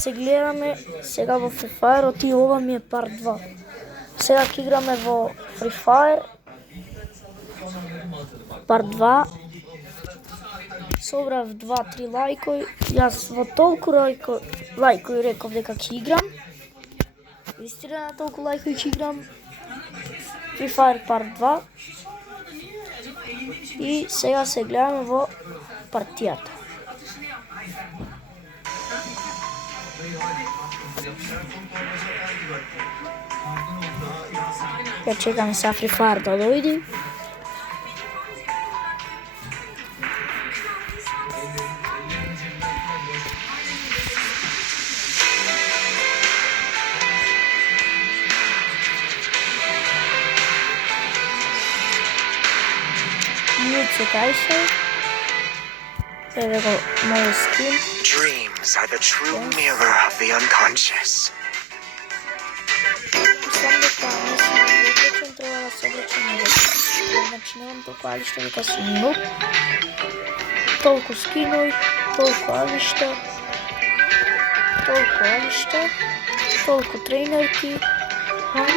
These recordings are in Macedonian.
се гледаме сега во Free Fire, и ова ми е part 2. Сега ќе играме во Free Fire part 2. Собрав 2-3 лајкови, јас во толку лајкови реков дека ќе играм. Истина на толку лајкови ќе играм Free Fire part 2. И сега се гледаме во партијата. Ја чекаме са Free Fire да дојде. Dreams are the true mirror of the unconscious. Толку скинови, толку алишта, толку тренерки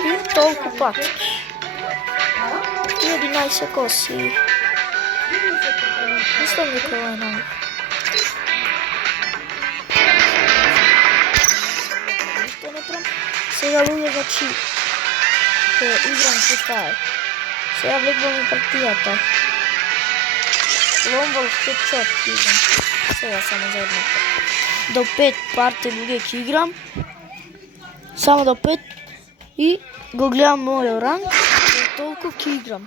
и толку пачки. 11 коси. Мислам дека ова е нови. Сега луѓе, значи, играм Free Fire. Сега влегвам и партијата. Ломбол хедшот играм. Сега само за едната. До 5 парти луѓе ќе играм. Само до 5. И го гледам мојот ранг. И толку ќе играм.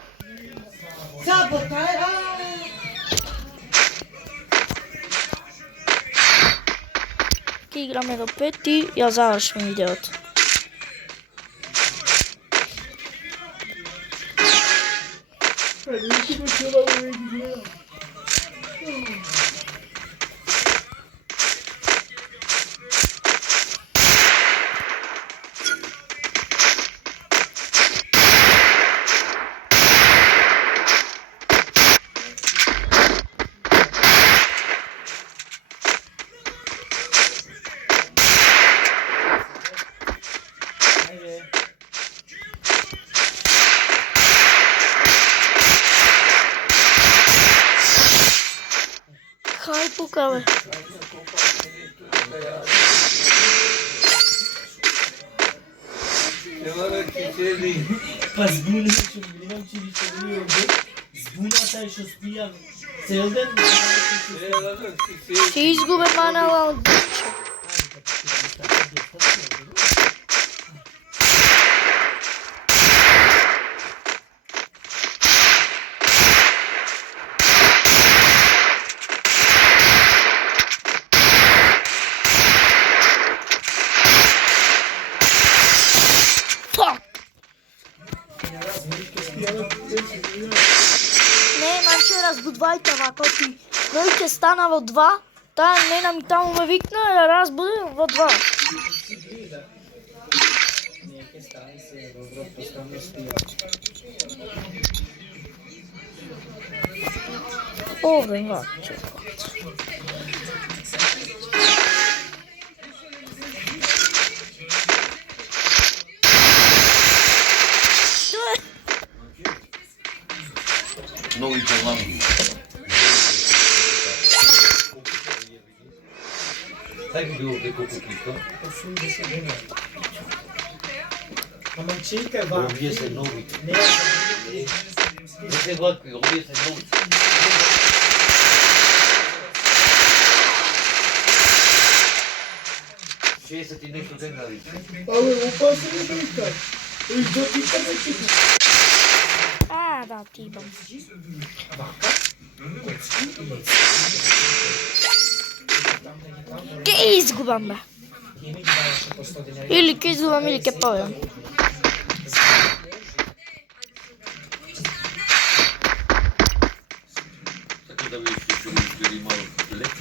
Ќе играме до 5 и ја завршим видеото. Хај пука, бе. Па збуна што гледам че ви што ви овде, збуната е што спија цел ден. Ќе изгубе манала од дече. Не, значи разбудвајте вако ти. Тој ќе стана во 2, таа нена ми таму ме викна да разбуди во 2. Овде вако чекат. Нови Джаланги. Как би било дека купито? 80 дена. Ама чекај, ба. Овие се нови. Не се вакви, овие се нови. Шеесет и нешто денари. Але опасно е дека. До типа не чека. Да, тибам. Ке изгубам, бе. Или ке изгубам, или ке победам. Така да видиш што ми изгледи мало лек.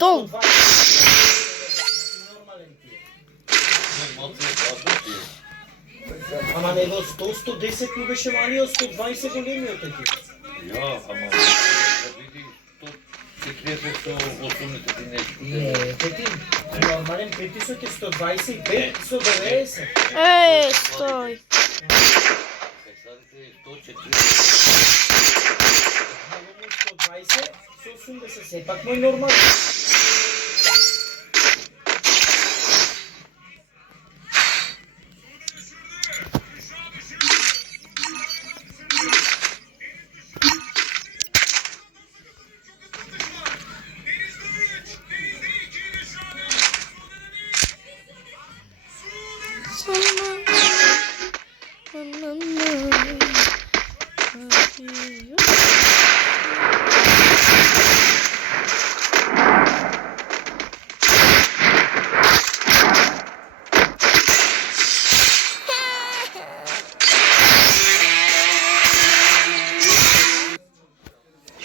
Дол. 120. Нормален ти е. Малце е празно ти е. Ама него 100-110 му беше малиот, 120 големиот е ти. Ја, ама да види 140-180 и нешто. Не, Петин, нормален притисок е 125, 190. Стој. Кај садите 140. Него му 120, 180, сепак му е нормален.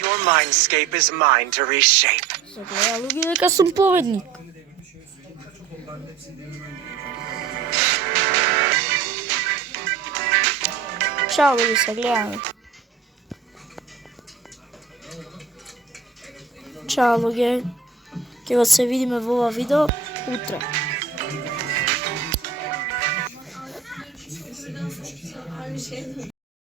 Your mindscape is mine to reshape. Се гледа луѓе дека сум победник. Чао луѓе, се гледаме. Чао луѓе. Ќе го се видиме во ова видео утре.